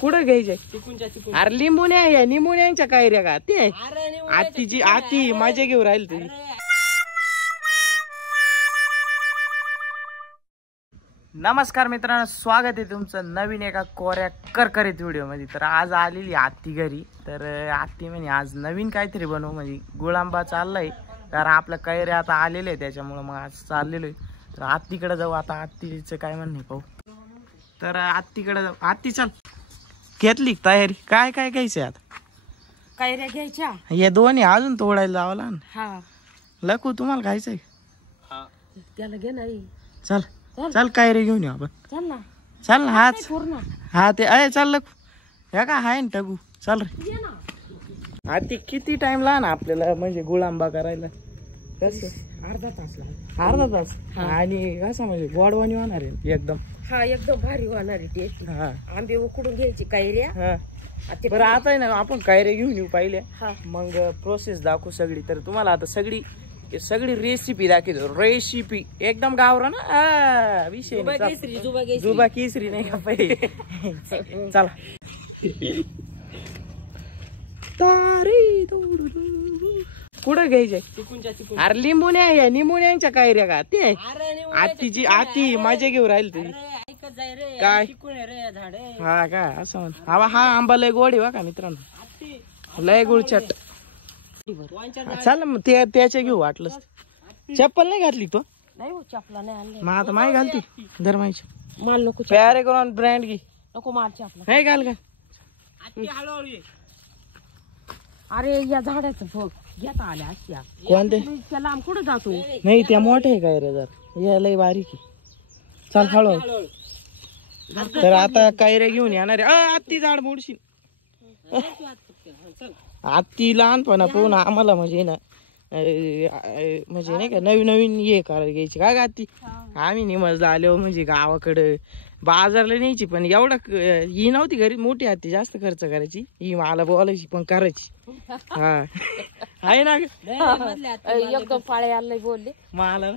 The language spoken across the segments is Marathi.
कुठं घ्यायचे? अरे लिंबून्या निंबून्यांच्या कैऱ्या का ते आत्तीची आत्ती मजा घेऊ राहील तुम्ही. नमस्कार मित्रांनो, स्वागत आहे तुमचं नवीन एका कोऱ्या करकरीत व्हिडिओ मध्ये. तर आज आलेली आत्ती घरी. तर आत्ती म्हणे आज नवीन काहीतरी बनवू, म्हणजे गुळांबा चाललाय कारण आपल्या कैऱ्या आता आलेले आहे त्याच्यामुळे मग आज चाललेलो आहे. तर आत्तीकडे जाऊ, आता आत्तीचं काय म्हणणे पाहू. तर आत्तीकडे जाऊ. आत्ती चल, घेतली तयारी? काय काय घ्यायचंय आता? कैऱ्या घ्यायच्या हे दोन्ही अजून तोडायला लावला ना. हा लकू तुम्हाला खायचंय? त्याला घे नाही. चल चल कैरे घेऊन येऊ आपण. चल ना, चल ना. हाच पूर्ण हा ते अय चल लकू, ह्या का हाय ना टगू. चल रे. ये ना. आत्ती किती टाइम लागला ना आपल्याला म्हणजे गुळांबा करायला? कसं अर्धा तास लागला. अर्धा तास? आणि कसं म्हणजे गोडवानी होणार आहे एकदम? हा एकदम भारी होणार आहे टेस्ट. हा आंबे उकडून घ्यायची कैऱ्या. हा बरं आता आहे ना आपण कैरे घेऊन येऊ पहिले, हा. मग प्रोसेस दाखवू सगळी. तर तुम्हाला आता सगळी रेसिपी दाखवतो. रेसिपी एकदम गावरा ना विषय नाही. जुबा केसरी नाही का पहिले. चला. कुठं घ्यायचे? अरे लिंबून्या निंबून्यांच्या कैऱ्या का ते आत्तीची आत्ती मजा घेऊ राहील तुम्ही. काय हा काय असं म्हण. हा आंबा लय गोड आहे का मित्रांनो, लय गुळचट. चल मग त्याच्या घेऊ वाटलं. चप्पल नाही घातली तो? नाही हो, चपला नाही आणले. मग आता माय घालती धर्माची. माल नको, प्यारे करून ब्रँड घे. नको माल चपला. नाही घाल का? अरे या झाडाचं फळ घेता आल्या अशा. कोणते? त्या लांब कुठं जातो? नाही त्या मोठे आहे काय रे जर, या लय बारीक आहे. चल हळू. तर आता कैऱ्या घेऊन येणार आहे. आत्ती झाड मोडशील. आत्ती लहानपणा पाहून आम्हाला म्हणजे ना म्हणजे नाही का नवीन नवीन हे करायला घ्यायची काय आत्ती. आम्ही निमज आलो म्हणजे गावाकडं बाजारला न्यायची, पण एवढा ही नव्हती घरी. मोठी आत्ती जास्त खर्च करायची, ही मला बोलायची पण करायची. हा आहे ना. एकदम पाळे आले बोलले मला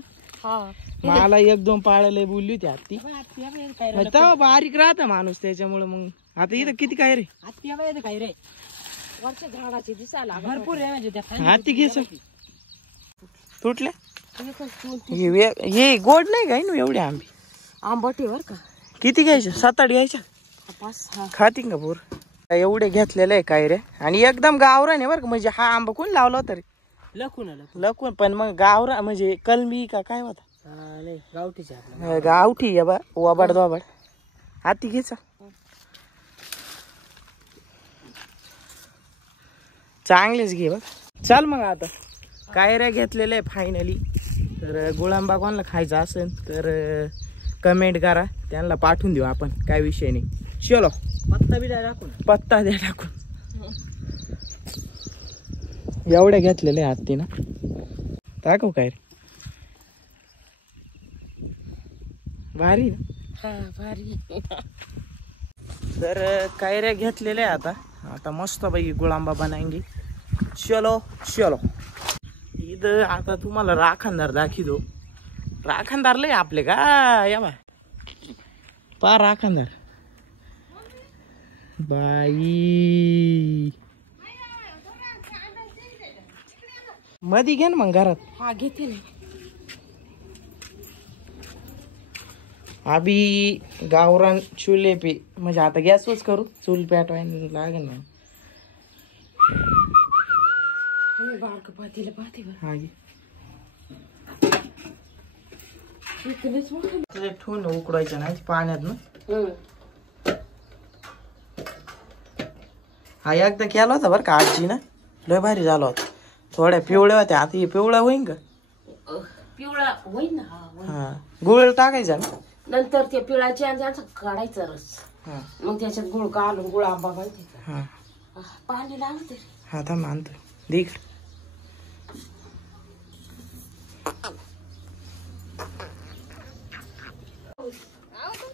हा. मला एक दोन पाळायला बोलली होती आत्ती. तेव्हा बारीक राहता माणूस त्याच्यामुळे. मग आता इथं किती काय रे काय रे वरच्या झाडाचे दिसायला भरपूर आहे म्हणजे. हाती घे तुटल्या. हे गोड नाही काय ना एवढे आंबे? आंबटे बर का. किती घ्यायचे? 7-8 घ्यायच्या? 5-6 खाती का बोर? एवढे घेतलेले आहे काय रे. आणि एकदम गावरान आहे बरं का. म्हणजे हा आंबा कोण लावला होता रे? लकून. पण मग गावरा म्हणजे कलमी का काय होता? गावठी या बा वाबाड दोबाड. हाती घ्यायचा. चांगलेच घे बघ. चल मग आता कैऱ्या घेतलेल्या आहे फायनली. तर गुळांबा कोणाला खायचा असेल तर कमेंट करा, त्यांना पाठवून देऊ आपण, काय विषय नाही. चलो पत्ता द्या टाकून. एवढ्या घेतलेल्या आहे हत्ती ना. टाकू काय भारी ना. भारी. तर कैऱ्या घेतलेल्या आहे आता मस्त पैकी गुळांबा बनाएंगे. चलो. इथं आता तुम्हाला राखणदार दाखवतो. राखणदार लय आपले का या बा पा राखणदार बाई. मधी घे ना मग घरात. हा घेते ना. अभी गावरान चुले पे म्हणजे आता गॅसवरच करू. चूल पेटवायला लागेल ना. बारक पातेलं पाहते बरं. हा ठेवून उकडायचं नाही पाण्यात ना. हा एकदा केला होता बरं का आजी ना, लय भारी झाला होता. थोड्या पिवळ्या होत्या, आता हे पिवळा होईन का? पिवळा होईन ना. हा गुळ टाकायचा ना नंतर ते पिळाचे आणि त्याचा काढायचा रस. मग त्याच्यात गुळ घालून गुळ आंबा माहिती का. पाणी लागते. हा थांब आणतो देख.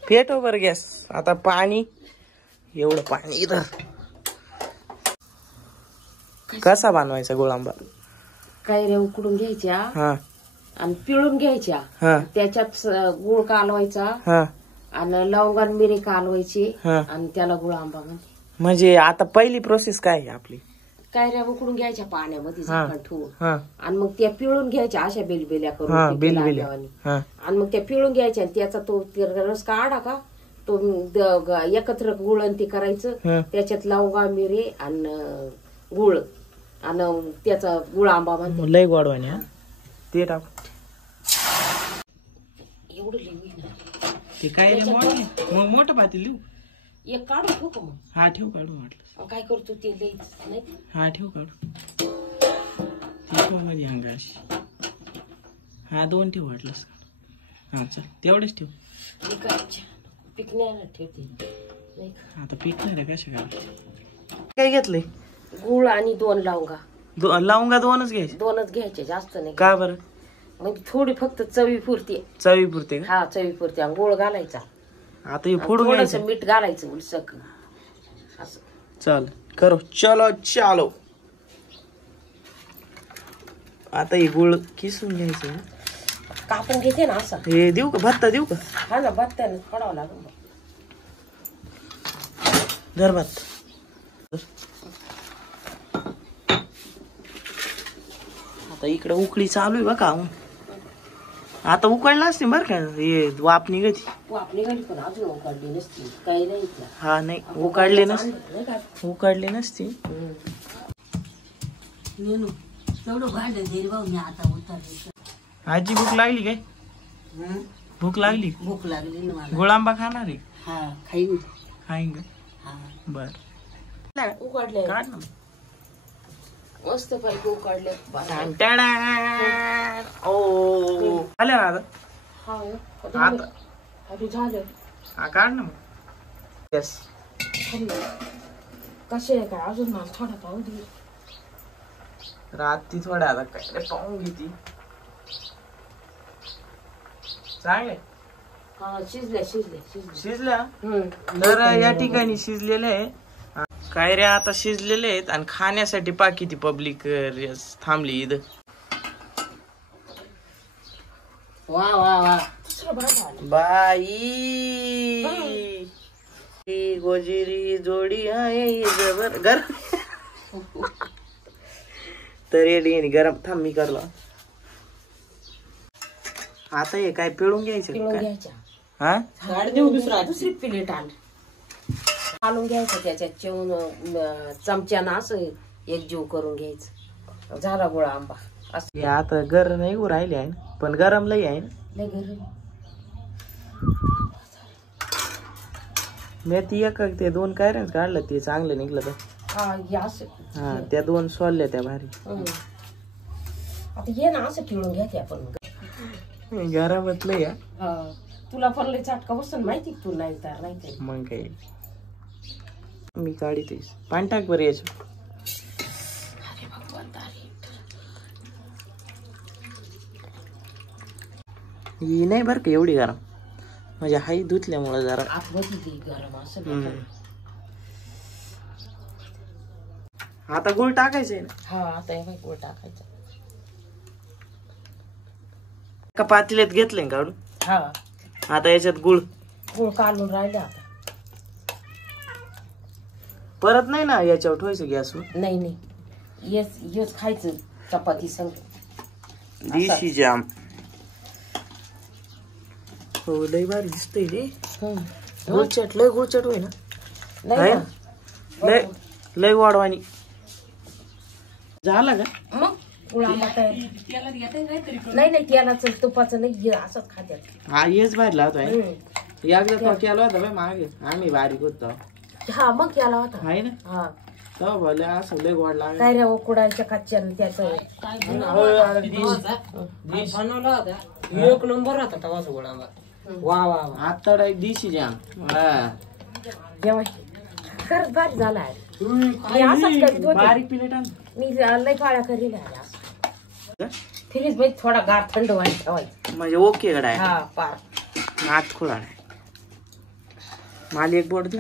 पेटो बर गॅस. आता पाणी एवढं पाणी इधर. कसा बनवायचा गुळांबा? कैऱ्या उकडून घ्यायच्या हा आणि पिळून घ्यायच्या. त्याच्यात गुळ कालवायचा आणि लवंगान मिरी कालवायची हा. आणि त्याला गुळ आंबा म्हणते. म्हणजे आता पहिली प्रोसेस काय आहे आपली? कैऱ्या उकडून घ्यायच्या पाण्यामध्ये झाकण ठेवून हा आणि मग त्या पिळून घ्यायच्या अशा बेलबेल्या हा करून बिलबिल्या. पिकल्या हा आणि मग त्या पिळून घ्यायच्या आणि त्याचा तो रस काढा का तो एकत्र गुळ आणि ते करायचं. हं. त्याच्यात लवंगा मिरी आणि गुळ आणि त्याचा गुळ आंबा म्हणते. लय गोडवाने. हा ते टाक. एवढं लिहू ना ते काय रे मग मोठं पाती लिहू. एक काढून ठेवू का मग? हा ठेव काढू म्हटलं. मग काय करतो ते लई नाही. हा ठेव काढू. ती ठेव मध्ये अंगाशी. हा 2 ठेव वाटलंस. हा चल तेवढेच ठेव. मी काय पिकण्याला ठेवते नाही का? आता पिकणार आहे कशा काय घेतलंय? गुळ आणि 2 लवंगा. लवंगा 2च घ्यायचे. 2च घ्यायचे जास्त नाही. का बरं? म्हणजे थोडी फक्त चवी पुरते. चवी पुरते का? हा चवी पुरते आणि गुळ घालायचा. आता हे फोडून थोडस घ्यायचं. मीठ घालायचं उलसक असं. चल करो चलो चालो. आता हे गुळ किसून घ्यायचं. कापून घेते ना असं. हे देऊ का? भत्ता देऊ का? हा ना बत्त्याने पडावं लागेल. धर भात. आता इकडे उकळी चालू आहे बघा. आता उकळला असते बरं का. हे वाप निघती. वाप निघाली पण अजून उकाडली नसती. काही नाही इथलं. हा नाही उकाडले नसते. उकाडले नसते. तेवढं भांडे दे भाऊ मी आता उतरले. आजी भूक लागली काय? भूक लागली? भूक लागली ना मला. गुळांबा खाणार आहे? हा खाईन. खाईन का? हा बर उकाडले काढ ना. मस्त पैकी उकाडले. ओ झालं ना आता. हा आता अरे झालं. हा काढ ना मग. येस कसे आहे काय अजून मला थोडा पाहू दे. रात्री थोड्या आता काय रे पाहून घेती. चांगले हा शिजले शिजले शिजले. शिजल्या. तर या ठिकाणी शिजलेले आहे. काय रे आता शिजलेले आहेत आणि खाण्यासाठी पाकी ती पब्लिक थांबली इथं. वा वा वा बाई गोजिरी जोडी आहे जबर गरम. तर येडी गरम थांब मी करला. आता हे काय पिळून घ्यायचं काय? घ्यायच्या. हा गाड देऊ दुसरी प्लेट आणून घ्यायचं. त्याच्यात चिवून चमच्यानं असं एक जीव करून घ्यायचं. झाला गोळा आंबा असं. हे आता गरम नाही गो राहिले आहे ना पण गरम लई आहे ना. लय गरम. मी ती एक ते 2 कायऱ्याच काढलं ते चांगलं निघलं तर. हा हे असं. हा त्या 2 सोलल्या त्या भारी. आता ये ना असं पिळून घ्यायचे आपण. गरमच लई. तुला पण लय चटका बसून माहिती तू नाही तर नाही तर मग काय मी काढीतेस. पाणी टाक बरं याचं. अरे भगवान तारी. ही नाही बरं का एवढी गरम. म्हणजे हाई धुतल्यामुळे जरा आतमध्ये ती गरम असं. आता गुळ टाकायचंय ना. हा आता हे गुळ टाकायचं. का पातेल्यात घेतलंय काढून. हा आता याच्यात गुळ गुळ काढून राहिले आता. परत नाही ना याच्यावर ठेवायचं गॅसवर. नाही नाही येच येच खायचं चपाती संग. देशी जाम. हो लय भारी दिसतंय रे. गुळचट लय गुळचट होय ना. नाही ना. लय लय वाढवानी झाला का मग गुळ आंबा तयार. नाही नाही तेलाचं तुपाचं नाही असंच खात्यात. हा हेच भारी लावतोय. एकदा तो केला होता बाय मागे आम्ही बारीक होतो. हा मग केला होता. आहे ना. हा तो भले असं लय गोड लागला. काय रे उकडायच्या कच्च्या त्याचं बनवला होता. एक नंबर होता तवाचा गुळ आंबा. वा वा वा. आता डायरेक्ट देशी जाम. खरंच भारी झाला आहे. मी असंच करीत होते. बारीक प्लेट आण. मी लय पाळ्या करील फ्रीज मध्ये थोडा गार थंड व्हायला ठेवायचं. म्हणजे ओके गडाय. हा पार आत खुळा मला एक बोट दे.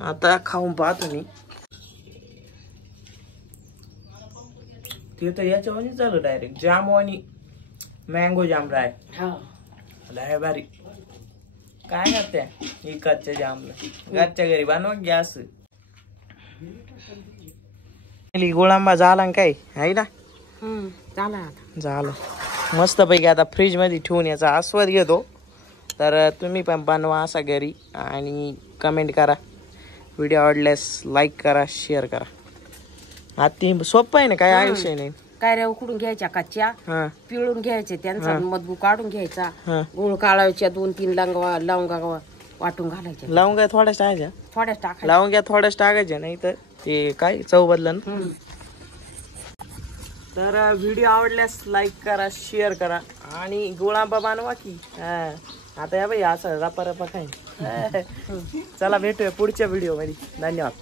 आता खाऊन पाहतो मी. ते तर याच्यावानी चालू डायरेक्ट जाम वाणी मँगो जाम राय. हा लय भारी. काय करते इकडच्या जामला घरच्या घरी बनवा गॅस. गुळांबा झाला काय आहे ना. झाला आता. झालं मस्त पैकी. आता फ्रीज मध्ये ठेवून याचा आस्वाद घेतो. तर तुम्ही पण बनवा असा घरी आणि कमेंट करा. व्हिडिओ आवडल्यास लाईक करा, शेअर करा. आता सोपं आहे ना, काय आयुष्य नाही. काय उकडून घ्यायच्या कच्च्या, हा पिळून घ्यायचे, त्यांचा मधबू काढून घ्यायचा, हा. गुळ काढायच्या, 2-3 लवंगा वाटून घालायच्या. लवंग्या थोड्याच टाकायच्या. थोड्याच टाकायच्या. लवंग्या थोड्याच टाकायच्या, नाही तर ते काय चव बदलन. तर व्हिडिओ आवडल्यास लाईक करा, शेअर करा आणि गुळांबा बनवा की. आता या बाई असं रपा काय. चला भेटूया पुढच्या व्हिडिओ मध्ये. धन्यवाद.